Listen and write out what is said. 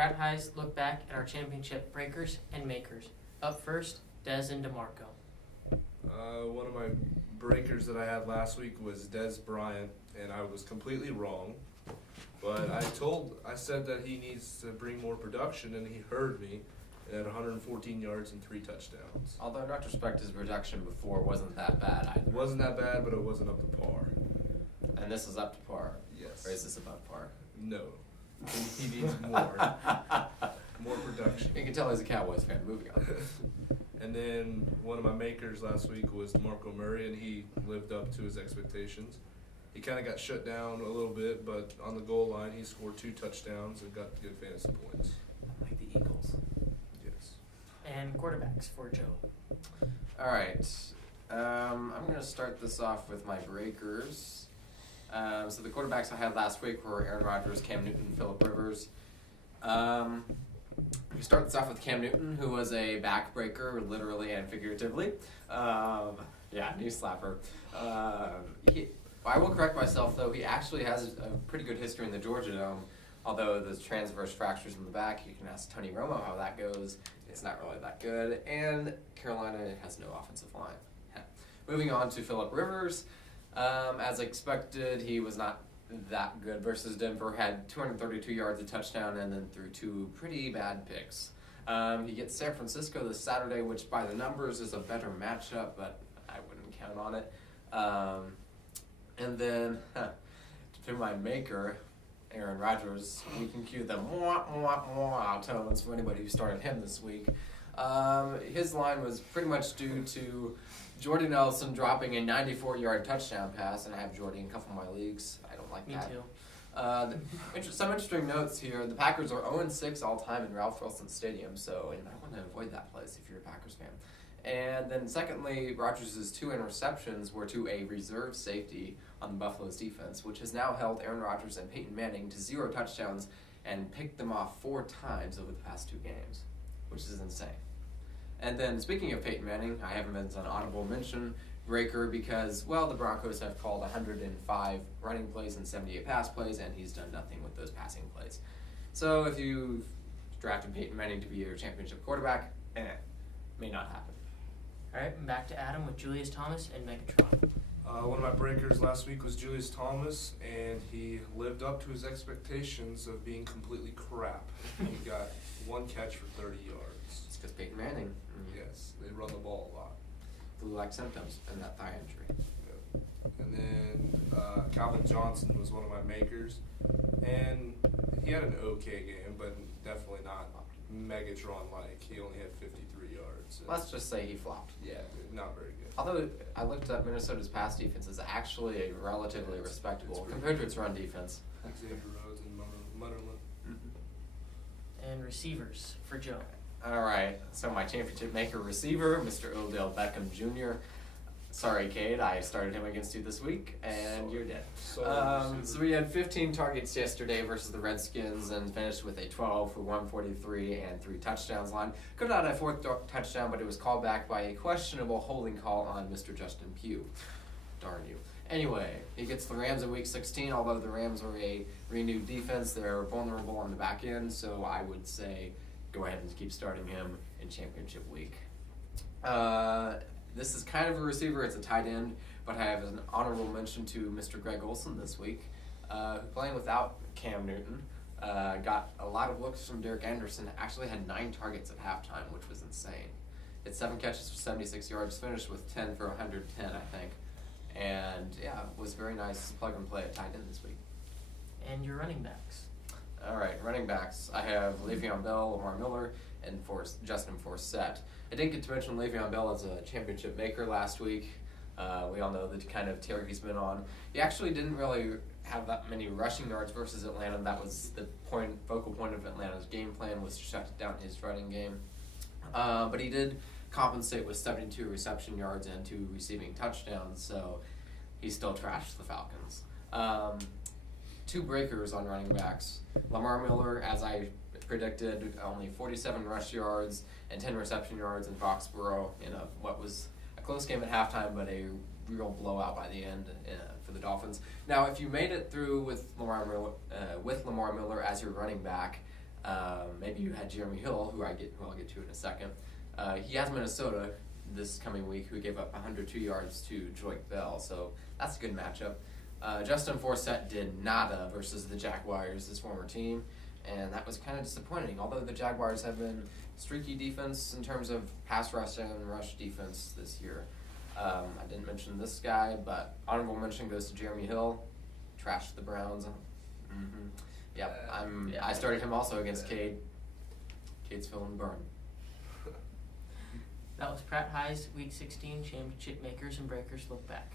Pratt Highs look back at our championship breakers and makers. Up first, Des and DeMarco. One of my breakers that I had last week was Des Bryant, and I was completely wrong. But I said that he needs to bring more production, and he heard me. And had 114 yards and 3 touchdowns. Although in retrospect, his production before wasn't that bad either. It wasn't that bad, but it wasn't up to par. And this is up to par. Yes. Or is this above par? No. He needs more. More production. You can tell he's a Cowboys fan. Moving on. And then one of my makers last week was DeMarco Murray, and he lived up to his expectations. He kind of got shut down a little bit, but on the goal line, he scored 2 touchdowns and got good fantasy points. Like the Eagles. Yes. And quarterbacks for Joe. All right. I'm going to start this off with my breakers. So the quarterbacks I had last week were Aaron Rodgers, Cam Newton, Phillip Rivers. We start this off with Cam Newton, who was a backbreaker, literally and figuratively. Knee slapper. I will correct myself, though. He actually has a pretty good history in the Georgia Dome. Although the transverse fractures in the back, you can ask Tony Romo how that goes. It's not really that good. And Carolina has no offensive line. Moving on to Phillip Rivers. As expected, he was not that good versus Denver. Had 232 yards, a touchdown, and then threw 2 pretty bad picks. He gets San Francisco this Saturday, which by the numbers is a better matchup, but I wouldn't count on it. And then, to my maker, Aaron Rodgers, we can cue the mwah tones for anybody who started him this week. His line was pretty much due to Jordy Nelson dropping a 94-yard touchdown pass, and I have Jordy in a couple of my leagues. I don't like that. Me too. Some interesting notes here. The Packers are 0-6 all-time in Ralph Wilson Stadium, so you might want to avoid that place if you're a Packers fan. And then secondly, Rodgers' 2 interceptions were to a reserve safety on the Buffalo's defense, which has now held Aaron Rodgers and Peyton Manning to 0 touchdowns and picked them off 4 times over the past 2 games, which is insane. And then speaking of Peyton Manning, I have him as an honorable mention breaker because, well, the Broncos have called 105 running plays and 78 pass plays, and he's done nothing with those passing plays. So if you drafted Peyton Manning to be your championship quarterback, may not happen. All right, back to Adam with Julius Thomas and Megatron. One of my breakers last week was Julius Thomas, and he lived up to his expectations of being completely crap. He got 1 catch for 30 yards. It's because Peyton Manning. Yes, they run the ball a lot. Flu-like symptoms and that thigh injury. Yep. And then Calvin Johnson was one of my makers, and he had an okay game, but definitely not Megatron-like. He only had 53 yards. Let's just say he flopped. Yeah, not very good. Although I looked up Minnesota's pass defense is actually a relatively respectable compared to its run defense. Xavier Rhodes and Mutterland. Mm-hmm. And receivers for Joe. All right, so my championship maker receiver, Mr. Odell Beckham Jr. Sorry, Cade, I started him against you this week, and you're dead. So we had 15 targets yesterday versus the Redskins and finished with a 12 for 143 and 3 touchdowns line. Could have had a 4th touchdown, but it was called back by a questionable holding call on Mr. Justin Pugh. Darn you. Anyway, he gets the Rams in Week 16, although the Rams are a renewed defense. They're vulnerable on the back end, so I would say go ahead and keep starting him in championship week. This is kind of a receiver. It's a tight end, but I have an honorable mention to Mr. Greg Olsen this week, playing without Cam Newton. Got a lot of looks from Derek Anderson. Actually had 9 targets at halftime, which was insane. Had 7 catches for 76 yards, finished with 10 for 110, I think. And, yeah, it was very nice plug and play at tight end this week. And your running backs. All right, running backs. I have Le'Veon Bell, Lamar Miller, and Justin Forsett. I didn't get to mention Le'Veon Bell as a championship maker last week. We all know the kind of tear he's been on. He actually didn't really have that many rushing yards versus Atlanta. That was the focal point of Atlanta's game plan, was to shut down his running game. But he did compensate with 72 reception yards and 2 receiving touchdowns, so he still trashed the Falcons. 2 breakers on running backs. Lamar Miller, as I predicted, only 47 rush yards and 10 reception yards in Foxborough in what was a close game at halftime, but a real blowout by the end for the Dolphins. Now, if you made it through with Lamar Miller as your running back, Maybe you had Jeremy Hill, who I'll get to in a second. He has Minnesota this coming week, who gave up 102 yards to Joik Bell, so that's a good matchup. Justin Forsett did nada versus the Jaguars, his former team, and that was kind of disappointing. Although the Jaguars have been streaky defense in terms of pass rush and rush defense this year. I didn't mention this guy, but honorable mention goes to Jeremy Hill. Trashed the Browns. Mm-hmm. Yep, I started him also against Cade. Cade's feeling the burn. That was Pratt High's Week 16 Championship Makers and Breakers Look Back.